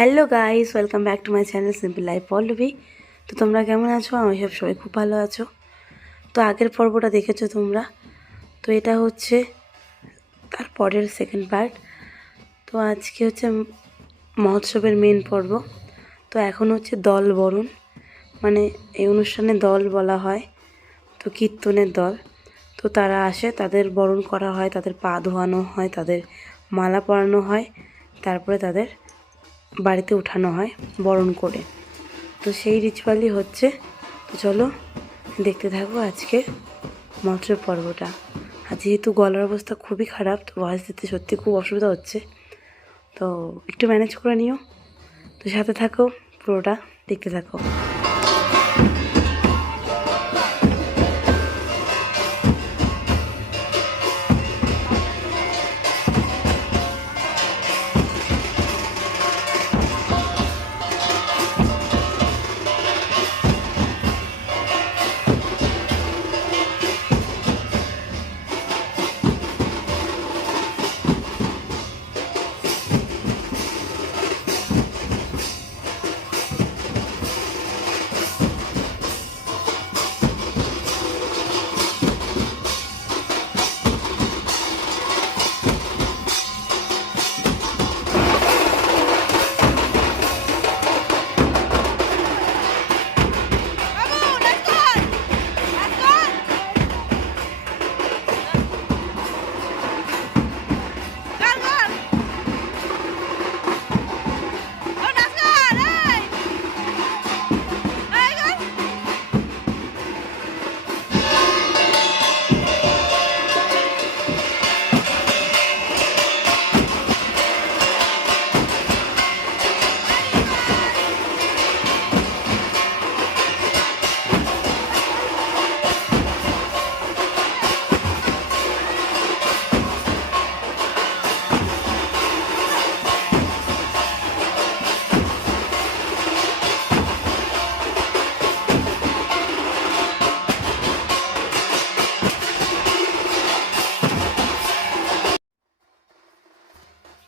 Hello guys, welcome back to my channel simple life Pallavi. তো তোমরা কেমন আছো? আমি সব সবাই খুব ভালো আছো। তো আগের পর্বটা দেখেছ তোমরা? তো এটা হচ্ছে তার পরের সেকেন্ড পার্ট তো আজকে হচ্ছে মহোৎসবের মেন পর্ব। তো এখন হচ্ছে দল বরণ। মানে এই অনুষ্ঠানে দল বলা হয়, তো কীর্তনের দল। তো তারা আসে, তাদের বরণ করা হয়, তাদের পা ধোয়ানো হয়, তাদের মালা পরানো হয়, তারপরে তাদের বাড়িতে উঠানো হয় বরণ করে। তো সেই রিচুয়ালই হচ্ছে, তো চলো দেখতে থাকো আজকে মৎস্য পর্বটা। আর যেহেতু গলার অবস্থা খুবই খারাপ, তো ভয়েস দিতে সত্যি খুব অসুবিধা হচ্ছে। তো একটু ম্যানেজ করে নিও। তো সাথে থাকো, পুরোটা দেখতে থাকো।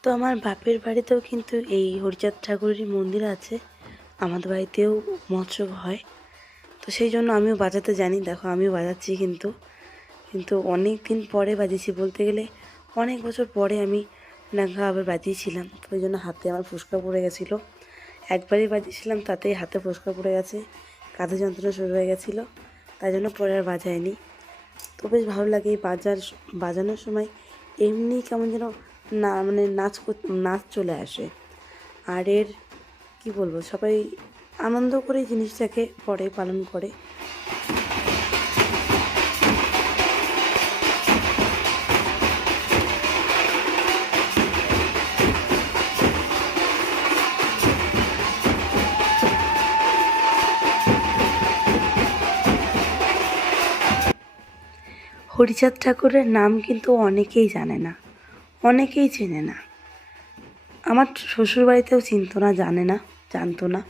তো আমার বাপের বাড়িতেও কিন্তু এই হরিচাঁদ ঠাকুরেরই মন্দির আছে। আমাদের বাড়িতেও মহোৎসব হয়। তো সেই জন্য আমিও বাজাতে জানি, দেখো আমিও বাজাচ্ছি কিন্তু। কিন্তু অনেক দিন পরে বাজিয়েছি বলতে গেলে অনেক বছর পরে আমি নাঙ্গা আবার বাজিয়েছিলাম। ওই জন্য হাতে আমার ফুসকা পড়ে গেছিল। একবারই বাজিয়েছিলাম, তাতেই হাতে ফুসকা পড়ে গেছে, কাঁধে যন্ত্রণা শুরু হয়ে গেছিল, তাই জন্য পরে আর বাজায়নি। তো বেশ ভালো লাগে বাজার, বাজানোর সময় এমনি কেমন যেন না মানে নাচ নাচ চলে আসে। আর এর, কী বলব, সবাই আনন্দ করে জিনিসটাকে পরে পালন করে। হরিচাঁদ ঠাকুরের নাম কিন্তু অনেকেই জানে না। অনেকেই চেনে না। আমার শ্বশুরবাড়িতেও চিনত না, জানে না, জানতো না।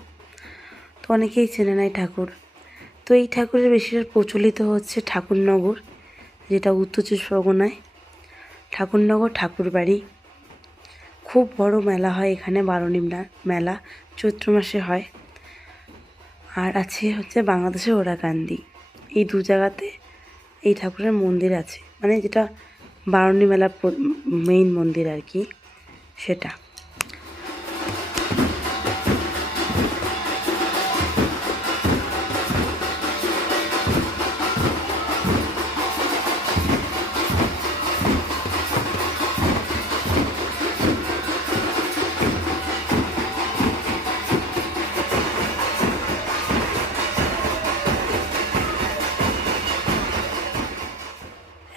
তো অনেকেই চেনে না এই ঠাকুর। তো এই ঠাকুরের বেশিরভাগ প্রচলিত হচ্ছে ঠাকুরনগর, যেটা উত্তর চব্বিশ পরগনায়। ঠাকুরনগর ঠাকুর বাড়ি। খুব বড় মেলা হয় এখানে বারণী মে- মেলা চৈত্র মাসে হয়। আর আছে হচ্ছে বাংলাদেশের ওরাকান্দি। এই দু জায়গাতে এই ঠাকুরের মন্দির আছে। মানে যেটা বারণী মেলা মেইন মন্দির আর কি সেটা।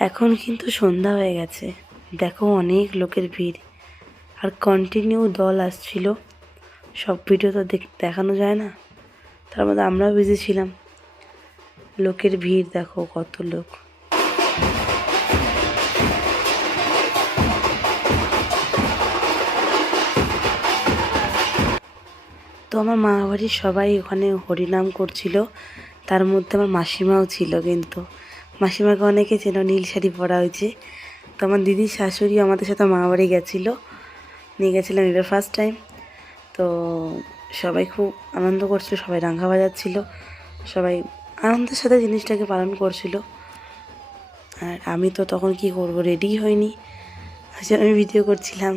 এখন কিন্তু সন্ধ্যা হয়ে গেছে। দেখো অনেক লোকের ভিড়। আর কন্টিনিউ দল আসছিল। সব ভিডিও তো দেখ- দেখানো যায় না। তার মধ্যে আমরাও বিজি ছিলাম। লোকের ভিড় দেখো কত লোক। তো আমার মা বাড়ির সবাই ওখানে হরিনাম করছিল। তার মধ্যে আমার মাসিমাও ছিল কিন্তু। মাসিমাকে অনেকে চেনো, নীল শাড়ি পরা হয়েছে। তো আমার দিদির শাশুড়ি আমাদের সাথে মা বাড়ি গেছিল। নিয়ে গেছিলাম এবার ফার্স্ট টাইম তো সবাই খুব আনন্দ করছিল, সবাই রাঙ্গা বাজাচ্ছিল, সবাই আনন্দের সাথে জিনিসটাকে পালন করছিল। আর আমি তো তখন কি করব রেডি হইনি। আসলে আমি ভিডিও করছিলাম।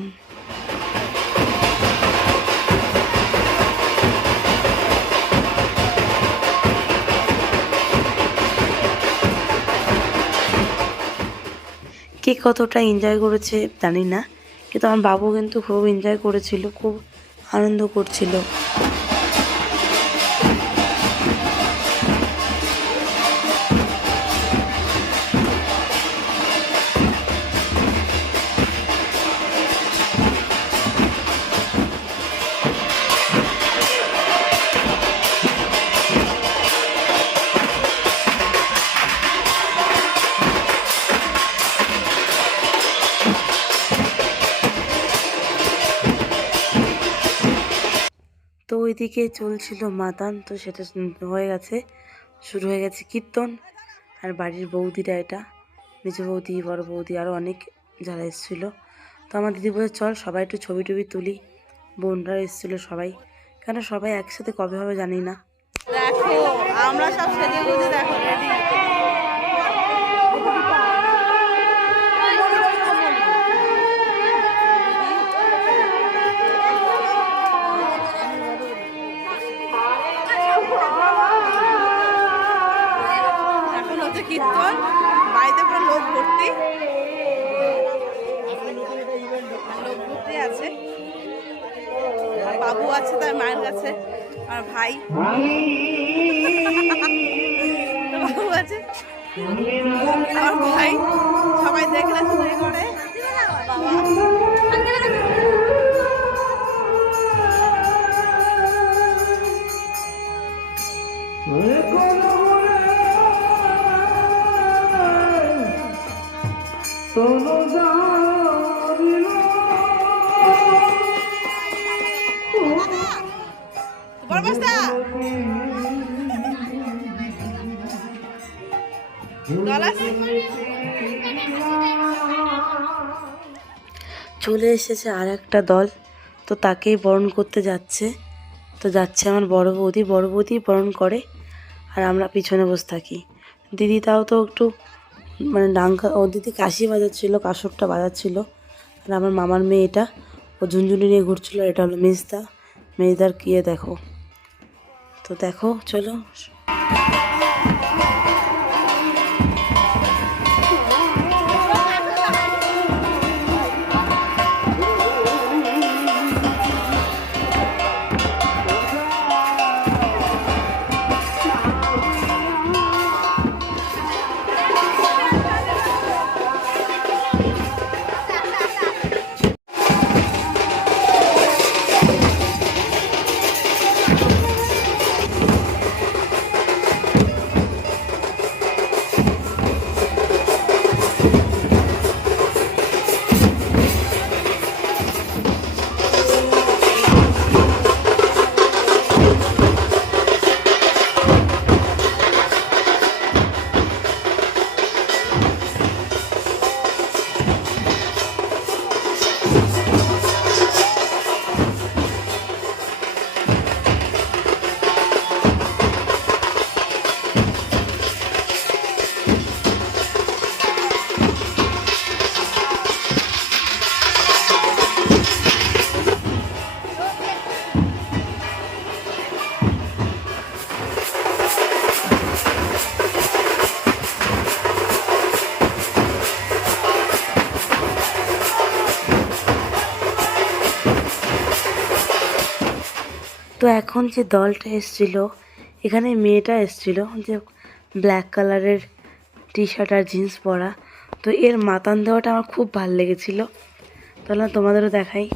কে কতটা এনজয় করেছে জানি না, কিন্তু আমার বাবু কিন্তু খুব এনজয় করেছিল, খুব আনন্দ করছিল। তো ওইদিকে চলছিল মাতান, তো সেটা হয়ে গেছে, শুরু হয়ে গেছে কীর্তন। আর বাড়ির বৌদিরা এটা নিচু বৌদি, বড় বৌদি আরও অনেক যারা এসেছিল। তো আমার দিদি বলে চল সবাই একটু ছবি টবি তুলি। বোনরা এসেছিল সবাই। কেন সবাই একসাথে কবে হবে জানি না। দেখো, আমরা সব সেজে দেখো। আর ভাই। বাবু আছে আমার ভাই সবাই দেখলে শুধু করে। বাবা। চলে এসেছে আর একটা দল, তো তাকেই বরণ করতে যাচ্ছে। তো যাচ্ছে আমার বড় বৌদি বড় বৌদি বরণ করে আর আমরা পিছনে বসে থাকি। দিদি তাও তো একটু মানে ডাঙ্কা ও দিদি কাশি বাজাচ্ছিল কাসরটা বাজাচ্ছিল। আর আমার মামার মেয়ে এটা ও ঝুনঝুনি নিয়ে ঘুরছিল, এটা হলো মেজদা। মেজদার কিয়ে দেখো। তো দেখো, চলো। এখন যে দলটা এসছিল, এখানে মেয়েটা এসছিল যে ব্ল্যাক কালারের টি শার্ট আর জিন্স পরা, তো এর মাতান দেওয়াটা আমার খুব ভালো লেগেছিল। তাহলে তোমাদেরও দেখাই।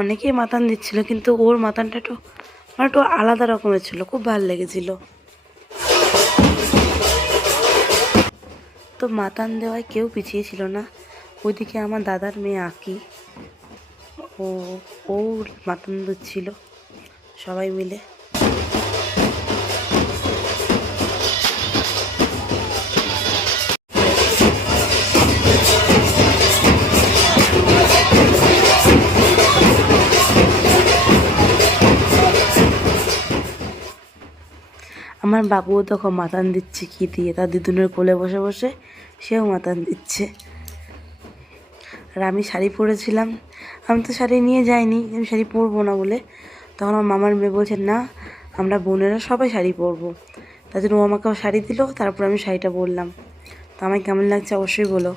অনেকেই মাতান দিচ্ছিল, কিন্তু ওর মাতানটা একটু আমার একটু আলাদা রকমের ছিল, খুব ভালো লেগেছিল। তো মাতান দেওয়ায় কেউ পিছিয়ে ছিল না। ওইদিকে আমার দাদার মেয়ে আঁকি। ও ও মাতান দিচ্ছিল। সবাই মিলে। আমার বাবুও তখন মাতান দিচ্ছে, কী দিয়ে? তার দিদুনের কোলে বসে বসে সেও মাতান দিচ্ছে। আর আমি শাড়ি পরেছিলাম। আমি তো শাড়ি নিয়ে যাইনি, আমি শাড়ি পরবো না বলে তখন আমার মামার মেয়ে বলছে, না, আমরা বোনেরা সবাই শাড়ি পরবো। তার জন্য ও আমাকেও শাড়ি দিল, তারপর আমি শাড়িটা পরলাম তো আমার কেমন লাগছে অবশ্যই বলো।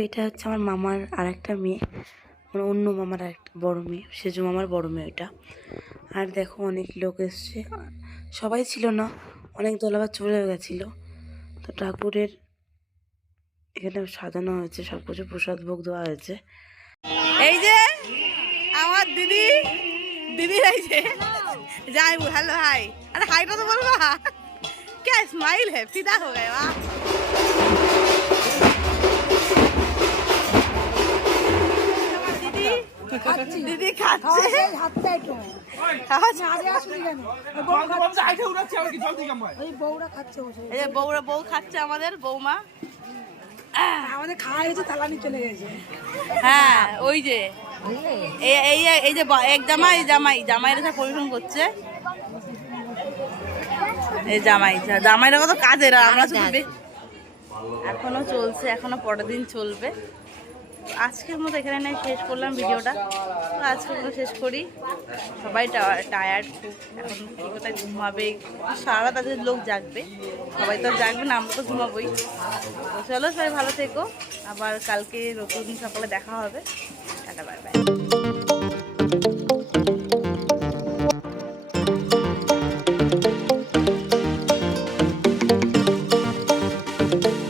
এটা হচ্ছে আমার মামার আর একটা মেয়ে মানে অন্য মামার আর একটা বড়ো মেয়ে সেজু মামার বড়ো মেয়ে ওটা আর দেখো অনেক লোক এসছে সবাই ছিল না অনেক দল আবার চলে গেছিলো তো ঠাকুরের এখানে সাজানো হয়েছে সব কিছু প্রসাদ ভোগ দেওয়া হয়েছে এই যে আমার দিদি দিদি এই যে যাই হ্যালো হাই अरे हाय तो बोल रहा क्या स्माइल है फिदा हो गए वाह দিদি দিদি খাচ্ছে। এই যে বউরা বউ খাচ্ছে আমাদের বৌমা আমাদের খাওয়া হয়েছে তালানি চলে গেছে। হ্যাঁ ওই যে। এই এই এই যে এক জামাই জামাই জামাইরা সব করছে। এই জামাই জামাইরা কত কাজের আমরা শুধু এখনও চলছে এখনও পরের দিন চলবে। আজকের মতো এখানে নাই, শেষ করলাম ভিডিওটা। তো আজকের মতো শেষ করি। সবাই টায়ার্ড খুব। এখন কী কোথায় ঘুমাবে? সারা তাদের লোক জাগবে। সবাই তো জাগবে না, আমরা তো ঘুমাবোই। তো চলো সবাই ভালো থেকো। আবার কালকে নতুন সকালে দেখা হবে। Tata bye bye